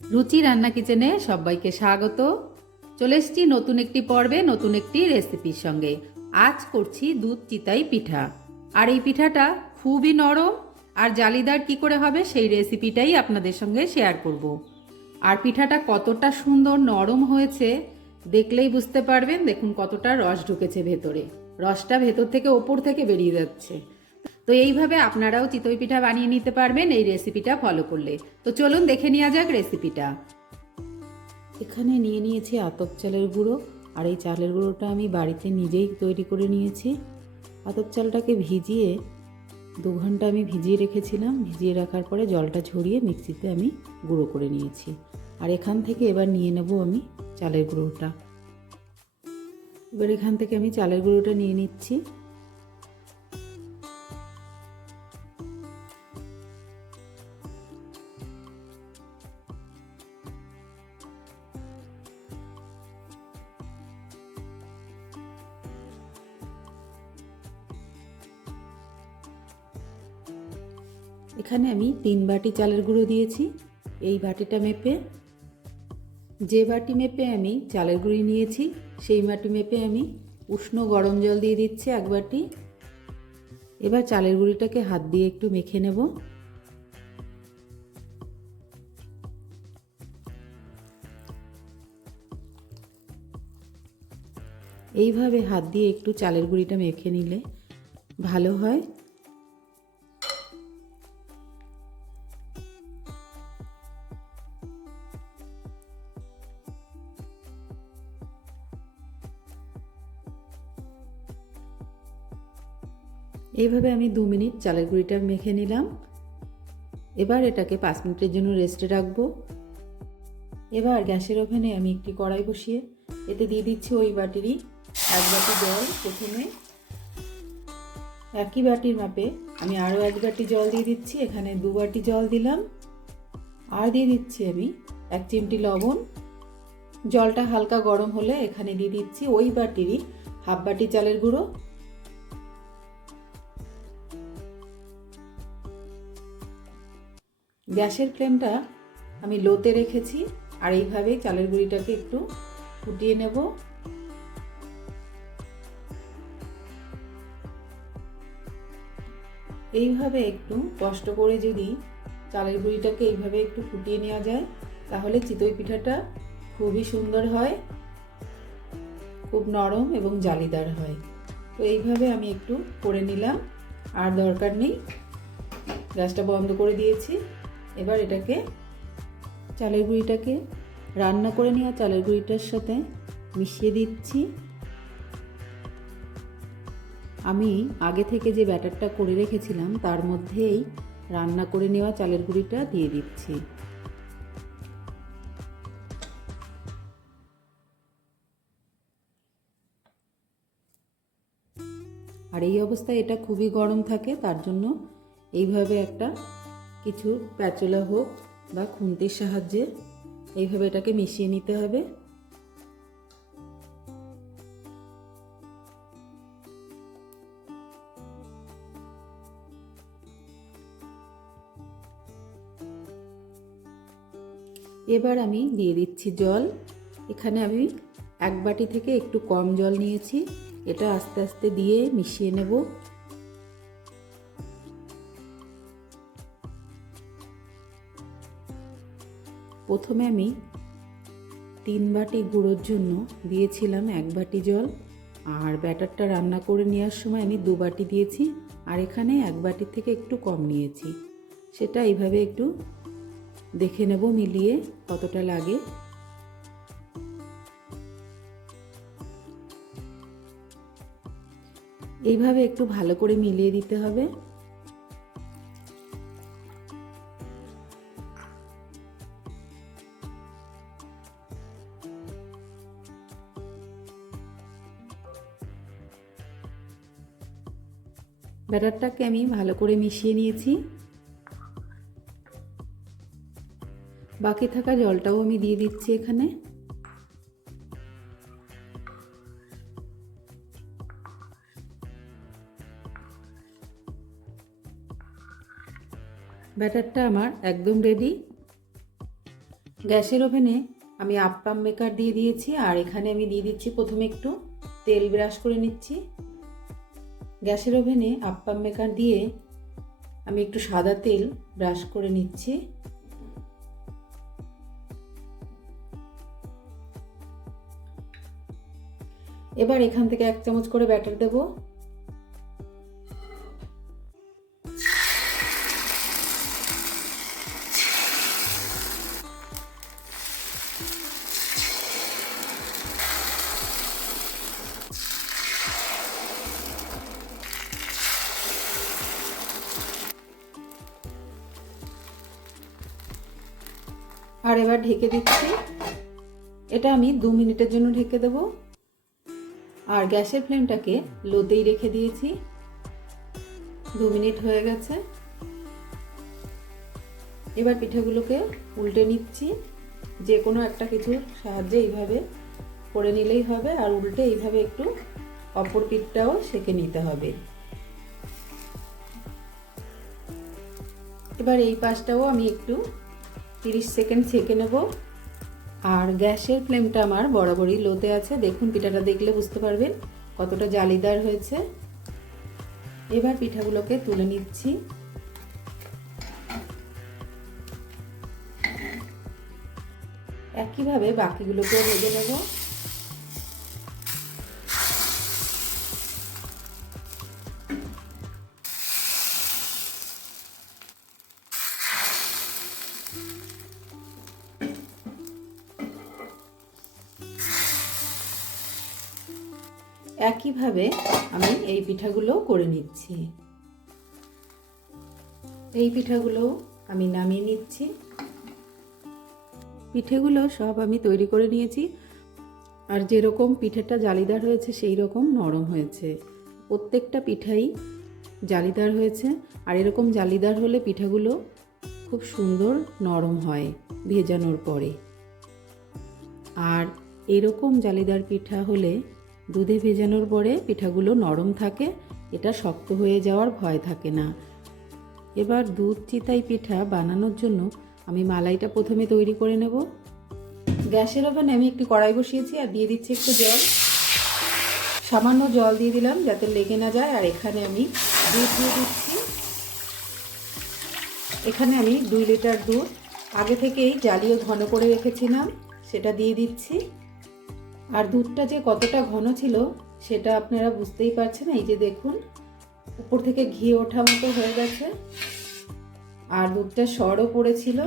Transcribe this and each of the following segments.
রুচি রান্না কিচেনে সবাইকে স্বাগত। চলে এসছি নতুন একটি পর্বে, নতুন একটি রেসিপির সঙ্গে। আজ করছি দুধ চিতাই পিঠা। আর এই পিঠাটা খুবই নরম আর জালিদার কি করে হবে সেই রেসিপিটাই আপনাদের সঙ্গে শেয়ার করব। আর পিঠাটা কতটা সুন্দর নরম হয়েছে, দেখলেই বুঝতে পারবেন। দেখুন কতটা রস ঢুকেছে ভেতরে। রসটা ভেতর থেকে ওপর থেকে বেরিয়ে যাচ্ছে। তো এইভাবে আপনারাও চিতই পিঠা বানিয়ে নিতে পারবেন এই রেসিপিটা ফলো করলে। তো চলুন দেখে নেওয়া যাক রেসিপিটা। এখানে নিয়ে নিয়েছি আতপ চালের গুঁড়ো, আর এই চালের গুঁড়োটা আমি বাড়িতে নিজেই তৈরি করে নিয়েছি। আতপ চালটাকে ভিজিয়ে দু ঘণ্টা আমি ভিজিয়ে রেখেছিলাম। ভিজিয়ে রাখার পরে জলটা ঝরিয়ে মিক্সিতে আমি গুঁড়ো করে নিয়েছি। আর এখান থেকে এবার নিয়ে নেব আমি চালের গুঁড়োটা। এবার এখান থেকে আমি চালের গুঁড়োটা নিয়ে নিচ্ছি। এখানে আমি তিন বাটি চালের গুঁড়ো দিয়েছি। এই বাটিটা মেপে, যে বাটি মেপে আমি চালের গুঁড়ি নিয়েছি, সেই বাটি মেপে আমি উষ্ণ গরম জল দিয়ে দিচ্ছি এক বাটি। এবার চালের গুঁড়িটাকে হাত দিয়ে একটু মেখে নেব। এইভাবে হাত দিয়ে একটু চালের গুঁড়িটা মেখে নিলে ভালো হয়। এইভাবে আমি দু মিনিট চালের গুঁড়িটা মেখে নিলাম। এবার এটাকে পাঁচ মিনিটের জন্য রেস্টে রাখব। এবার গ্যাসের ওভেনে আমি একটি কড়াই বসিয়ে এতে দিয়ে দিচ্ছি ওই বাটিরই এক বাটি জল প্রথমে। একই বাটির মাপে আমি আরও এক বাটি জল দিয়ে দিচ্ছি, এখানে দু বাটি জল দিলাম। আর দিয়ে দিচ্ছি আমি এক চিমটি লবণ। জলটা হালকা গরম হলে এখানে দিয়ে দিচ্ছি ওই বাটিরই হাফ বাটি চালের গুঁড়ো। গ্যাসের ফ্লেমটা আমি লোতে রেখেছি আর এইভাবেই চালের গুঁড়িটাকে একটু ফুটিয়ে নেব। এইভাবে একটু কষ্ট করে যদি চালের গুঁড়িটাকে এইভাবে একটু ফুটিয়ে নেওয়া যায়, তাহলে চিতই পিঠাটা খুবই সুন্দর হয়, খুব নরম এবং জালিদার হয়। তো এইভাবে আমি একটু করে নিলাম, আর দরকার নেই, গ্যাসটা বন্ধ করে দিয়েছি। এবার এটাকে চালের গুঁড়িটাকে রান্না করে নেওয়া চালের গুঁড়িটার সাথে মিশিয়ে দিচ্ছি। আমি আগে থেকে যে ব্যাটারটা করে রেখেছিলাম, তার মধ্যেই রান্না করে নেওয়া চালের গুঁড়িটা দিয়ে দিচ্ছি। আর এই অবস্থায় এটা খুবই গরম থাকে, তার জন্য এইভাবে একটা কিছু প্যাচলা হোক বা খুন্তির সাহায্যে এইভাবে এটাকে মিশিয়ে নিতে হবে। এবার আমি দিয়ে দিচ্ছি জল। এখানে আমি এক বাটি থেকে একটু কম জল নিয়েছি। এটা আস্তে আস্তে দিয়ে মিশিয়ে নেব। প্রথমে আমি তিন বাটি গুঁড়োর জন্য দিয়েছিলাম এক বাটি জল, আর ব্যাটারটা রান্না করে নেওয়ার সময় আমি দু বাটি দিয়েছি, আর এখানে এক বাটি থেকে একটু কম নিয়েছি। সেটা এইভাবে একটু দেখে নেব মিলিয়ে কতটা লাগে। এইভাবে একটু ভালো করে মিলিয়ে দিতে হবে। ব্যাটারটাকে আমি ভালো করে মিশিয়ে নিয়েছি। বাকি থাকা জলটাও আমি দিয়ে দিচ্ছি এখানে। ব্যাটারটা আমার একদম রেডি গ্যাসের ওভেনে আমি আপ্পাম মেকার দিয়ে দিয়েছি, আর এখানে আমি দিয়ে দিচ্ছি প্রথমে একটু তেল ব্রাশ করে নিচ্ছি। গ্যাসের ওভেনে আপ্পাম মেকার দিয়ে আমি একটু সাদা তেল ব্রাশ করে নিচ্ছি। এবার এখান থেকে এক চামচ করে ব্যাটার দেব। আর এবার ঢেকে দিচ্ছি। এটা আমি দু মিনিটের জন্য ঢেকে দেবো। আর গ্যাসের ফ্লেমটাকে লোতেই রেখে দিয়েছি। দু মিনিট হয়ে গেছে। এবার পিঠেগুলোকে উল্টে নিচ্ছি। যে কোনো একটা কিছুর সাহায্যে এইভাবে করে নিলেই হবে। আর উল্টে এইভাবে একটু অপর পিঠটাও সেঁকে নিতে হবে। এবার এই পাশটাও আমি একটু তিরিশ সেকেন্ড ছেঁকে নেব। আর গ্যাসের ফ্লেমটা আমার বরাবরই লোতে আছে। দেখুন, পিঠাটা দেখলে বুঝতে পারবেন কতটা জালিদার হয়েছে। এবার পিঠাগুলোকে তুলে নিচ্ছি। একইভাবে বাকিগুলোকেও ভেজে নেব। একইভাবে আমি এই পিঠাগুলো করে নিচ্ছি। এই পিঠাগুলো আমি নামিয়ে নিচ্ছি। পিঠেগুলো সব আমি তৈরি করে নিয়েছি। আর যেরকম পিঠেটা জালিদার হয়েছে, সেই রকম নরম হয়েছে। প্রত্যেকটা পিঠাই জালিদার হয়েছে। আর এরকম জালিদার হলে পিঠাগুলো খুব সুন্দর নরম হয় ভেজানোর পরে। আর এরকম জালিদার পিঠা হলে দুধে ভেজানোর পরে পিঠাগুলো নরম থাকে, এটা শক্ত হয়ে যাওয়ার ভয় থাকে না। এবার দুধ চিতাই পিঠা বানানোর জন্য আমি মালাইটা প্রথমে তৈরি করে নেব। গ্যাসের ওভেনে আমি একটি কড়াই বসিয়েছি আর দিয়ে দিচ্ছি একটু জল। সামান্য জল দিয়ে দিলাম যাতে লেগে না যায়, আর এখানে আমি দুধ দিয়ে দিচ্ছি। এখানে আমি দুই লিটার দুধ। আগে থেকেই জ্বালিয়ে ঘন করে রেখেছিলাম, সেটা দিয়ে দিচ্ছি। আর দুধটা যে কতটা ঘন ছিল, সেটা আপনারা বুঝতেই পারছেন। এই যে দেখুন, উপর থেকে ঘি ওঠা মতো হয়ে গেছে। আর দুধটা সরও পড়েছিল।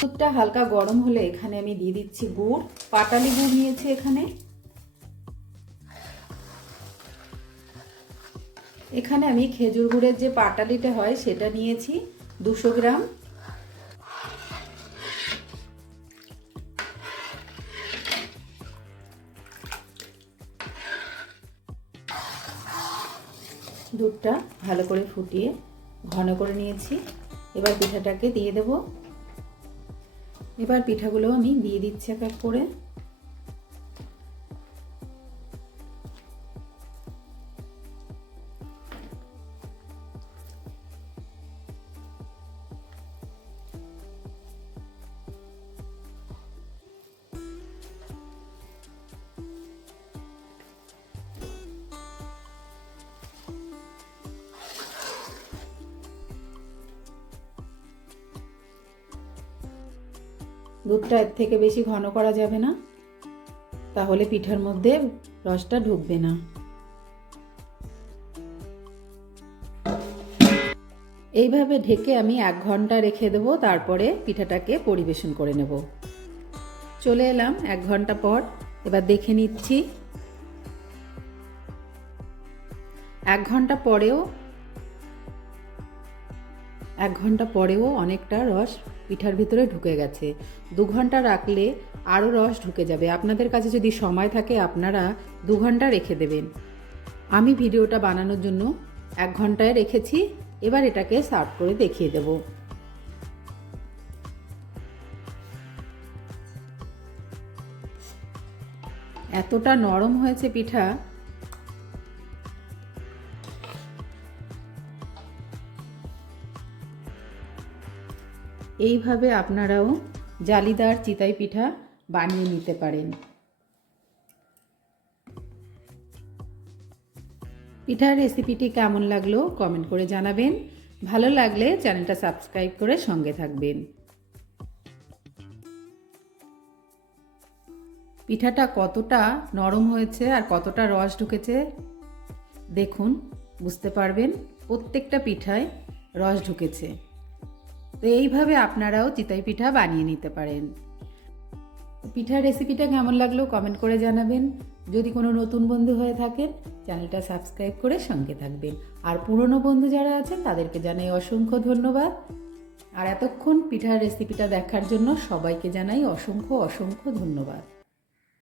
দুধটা হালকা গরম হলে এখানে আমি দিয়ে দিচ্ছি গুড়। পাটালি গুড় নিয়েছি এখানে। এখানে আমি খেজুর গুড়ের যে পাটালিটা হয়, সেটা নিয়েছি দুশো গ্রাম। ভালো করে ফুটিয়ে ঘন করে নিয়েছি। এবার পিঠাটাকে দিয়ে দেব। এবার পিঠাগুলো আমি দিয়ে দিচ্ছি এক এক করে। দুধটা এর থেকে বেশি ঘন করা যাবে না। তাহলে পিঠার মধ্যে রসটা ঢুকবে না। এইভাবে ঢেকে আমি এক ঘণ্টা রেখে দেবো, তারপরে পিঠাটাকে পরিবেশন করে নেব। চলে এলাম এক ঘণ্টা পর। এবার দেখে নিচ্ছি। এক ঘণ্টা পরেও, এক ঘণ্টা পরেও অনেকটা রস পিঠার ভিতরে ঢুকে গেছে। দু ঘণ্টা রাখলে আরও রস ঢুকে যাবে। আপনাদের কাছে যদি সময় থাকে, আপনারা দু ঘণ্টা রেখে দেবেন। আমি ভিডিওটা বানানোর জন্য এক ঘন্টায় রেখেছি। এবার এটাকে সার্ভ করে দেখিয়ে দেব। এতটা নরম হয়েছে পিঠা। এইভাবে আপনারাও জালিদার চিতাই পিঠা বানিয়ে নিতে পারেন। পিঠার রেসিপিটি কেমন লাগল কমেন্ট করে জানাবেন। ভালো লাগলে চ্যানেলটা সাবস্ক্রাইব করে সঙ্গে থাকবেন। পিঠাটা কতটা নরম হয়েছে আর কতটা রস ঢুকেছে, দেখুন, বুঝতে পারবেন, প্রত্যেকটা পিঠায় রস ঢুকেছে। তো এইভাবে আপনারাও চিতাই পিঠা বানিয়ে নিতে পারেন। পিঠার রেসিপিটা কেমন লাগল কমেন্ট করে জানাবেন। যদি কোনো নতুন বন্ধু হয়ে থাকেন, চ্যানেলটা সাবস্ক্রাইব করে সঙ্গে থাকবেন। আর পুরনো বন্ধু যারা আছেন, তাদেরকে জানাই অসংখ্য ধন্যবাদ। আর এতক্ষণ পিঠার রেসিপিটা দেখার জন্য সবাইকে জানাই অসংখ্য অসংখ্য ধন্যবাদ।